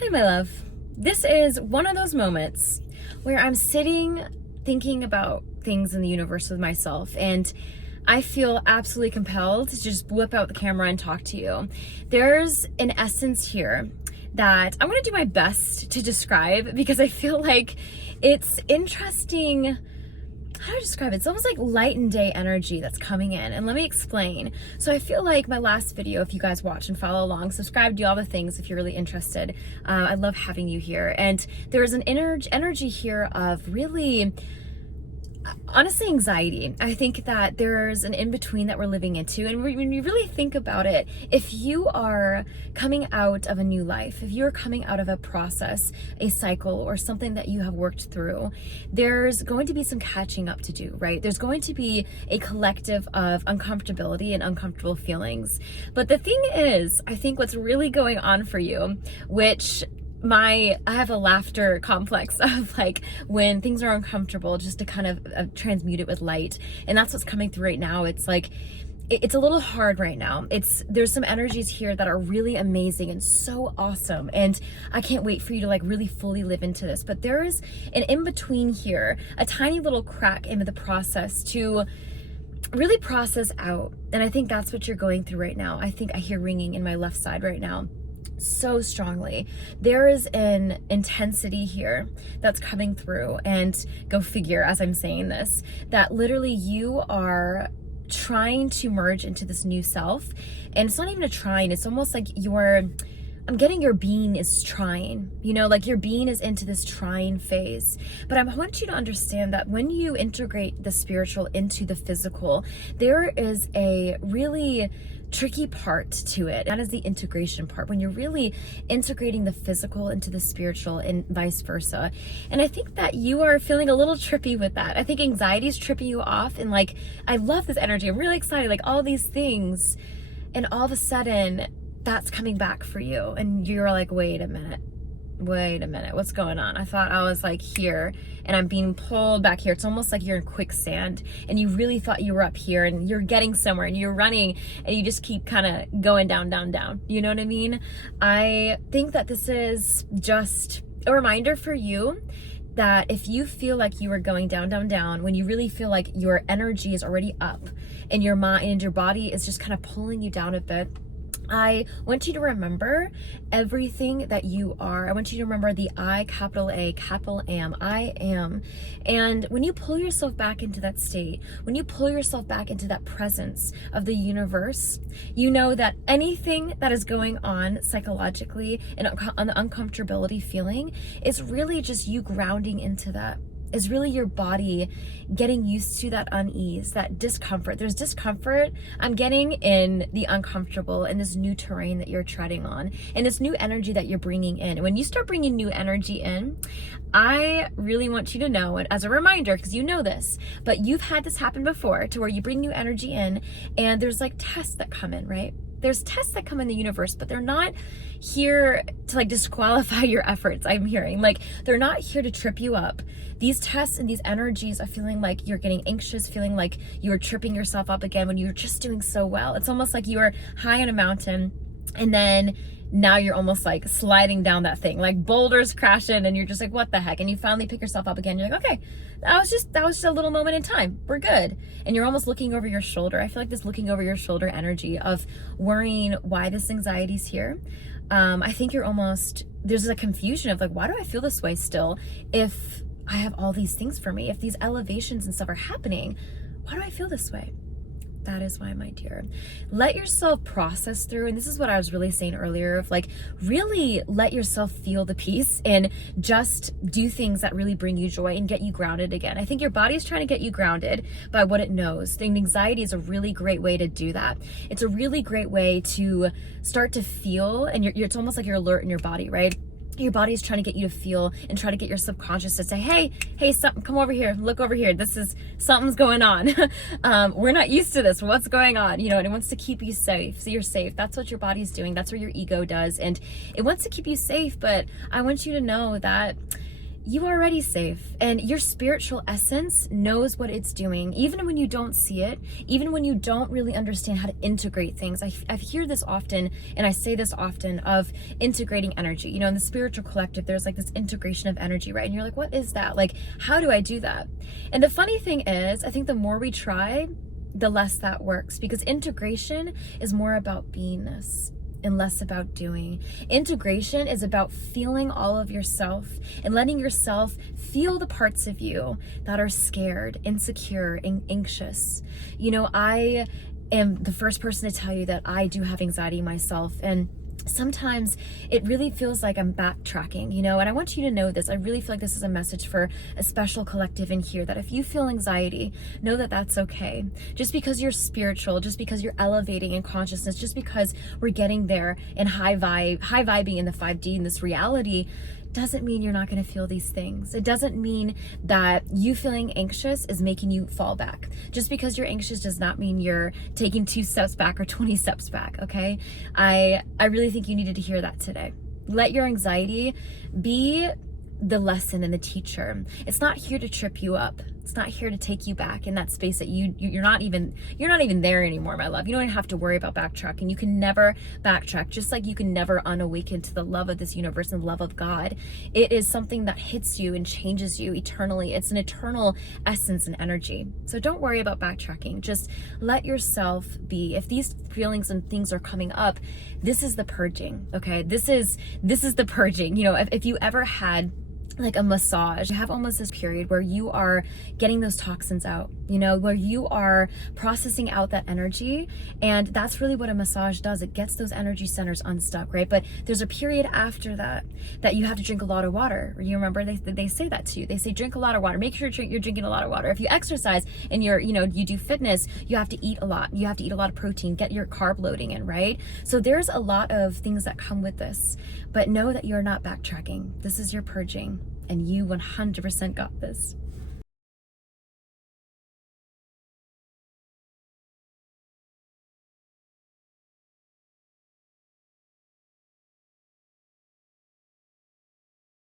Hi, my love. This is one of those moments where I'm sitting thinking about things in the universe with myself, and I feel absolutely compelled to just whip out the camera and talk to you. There's an essence here that I'm going to do my best to describe because I feel like it's interesting. How to describe it? It's almost like light and day energy that's coming in. And let me explain. So I feel like my last video, if you guys watch and follow along, subscribe, do all the things if you're really interested. I love having you here. And there is an energy here of really, honestly, anxiety. I think that there's an in-between that we're living into. And when you really think about it, if you are coming out of a new life, if you're coming out of a process, a cycle, or something that you have worked through, there's going to be some catching up to do, right? There's going to be a collective of uncomfortability and uncomfortable feelings. But the thing is, I think what's really going on for you, which I have a laughter complex of like when things are uncomfortable, just to kind of transmute it with light. And that's what's coming through right now. It's like, it's a little hard right now. There's some energies here that are really amazing and so awesome. And I can't wait for you to like really fully live into this. But there is an in-between here, a tiny little crack in the process to really process out. And I think that's what you're going through right now. I think I hear ringing in my left side right now so strongly. There is an intensity here that's coming through, and go figure, as I'm saying this, that literally you are trying to merge into this new self. And it's not even a trying, it's almost like I'm getting your being is trying, like your being is into this trying phase. But I want you to understand that when you integrate the spiritual into the physical, there is a really tricky part to it. That is the integration part, when you're really integrating the physical into the spiritual and vice versa. And I think that you are feeling a little trippy with that. I think anxiety is tripping you off, and like, I love this energy. I'm really excited, like all these things. And all of a sudden that's coming back for you. And you're like, wait a minute, what's going on? I thought I was like here and I'm being pulled back here. It's almost like you're in quicksand and you really thought you were up here and you're getting somewhere and you're running and you just keep kind of going down, down, down. You know what I mean? I think that this is just a reminder for you that if you feel like you are going down, down, down, when you really feel like your energy is already up and your mind and your body is just kind of pulling you down a bit, I want you to remember everything that you are. I want you to remember the I, capital A, capital AM, I am. And when you pull yourself back into that state, when you pull yourself back into that presence of the universe, you know that anything that is going on psychologically and on the uncomfortability feeling is really just you grounding into that. Is really your body getting used to that unease, that discomfort. There's discomfort I'm getting in the uncomfortable and this new terrain that you're treading on and this new energy that you're bringing in. And when you start bringing new energy in, I really want you to know, and as a reminder, because you know this, but you've had this happen before to where you bring new energy in and there's like tests that come in, right? There's tests that come in the universe, but they're not here to like disqualify your efforts. I'm hearing like they're not here to trip you up. These tests and these energies are feeling like you're getting anxious, feeling like you're tripping yourself up again when you're just doing so well. It's almost like you were high on a mountain and then now you're almost like sliding down that thing, like boulders crash in and you're just like, what the heck? And you finally pick yourself up again. You're like, okay, that was just a little moment in time. We're good. And you're almost looking over your shoulder. I feel like this looking over your shoulder energy of worrying why this anxiety's here. I think there's a confusion of like, why do I feel this way still? If I have all these things for me, if these elevations and stuff are happening, why do I feel this way? That is why, my dear. Let yourself process through, and this is what I was really saying earlier, of like, really let yourself feel the peace and just do things that really bring you joy and get you grounded again. I think your body is trying to get you grounded by what it knows. And anxiety is a really great way to do that. It's a really great way to start to feel, and it's almost like you're alert in your body, right? Your body is trying to get you to feel and try to get your subconscious to say, hey, something, come over here, look over here. Something's going on. We're not used to this. What's going on? And it wants to keep you safe. So you're safe. That's what your body's doing. That's what your ego does. And it wants to keep you safe. But I want you to know that you are already safe, and your spiritual essence knows what it's doing, even when you don't see it, even when you don't really understand how to integrate things. I hear this often, and I say this often, of integrating energy. You know, in the spiritual collective, there's like this integration of energy, right? And you're like, what is that? Like, how do I do that? And the funny thing is, I think the more we try, the less that works, because integration is more about beingness and less about doing. Integration is about feeling all of yourself and letting yourself feel the parts of you that are scared, insecure, and anxious. You know, I am the first person to tell you that I do have anxiety myself, and sometimes it really feels like I'm backtracking, you know, and I want you to know this. I really feel like this is a message for a special collective in here, that if you feel anxiety, know that that's okay. Just because you're spiritual, just because you're elevating in consciousness, just because we're getting there in high vibing in the 5D in this reality, doesn't mean you're not going to feel these things. It doesn't mean that you feeling anxious is making you fall back. Just because you're anxious does not mean you're taking 2 steps back or 20 steps back, okay? I really think you needed to hear that today. Let your anxiety be the lesson and the teacher. It's not here to trip you up. It's not here to take you back in that space that you're not even there anymore, my love. You don't even have to worry about backtracking. You can never backtrack, just like you can never unawaken to the love of this universe and love of God. It is something that hits you and changes you eternally. It's an eternal essence and energy. So don't worry about backtracking. Just let yourself be. If these feelings and things are coming up, this is the purging, okay? This is the purging. You know, if you ever had like a massage, you have almost this period where you are getting those toxins out, you know, where you are processing out that energy. And that's really what a massage does. It gets those energy centers unstuck, right? But there's a period after that you have to drink a lot of water. You remember they say that to you. They say drink a lot of water. Make sure you're drinking a lot of water. If you exercise and you do fitness, you have to eat a lot. You have to eat a lot of protein, get your carb loading in, right? So there's a lot of things that come with this, but know that you're not backtracking. This is your purging, and you 100% got this.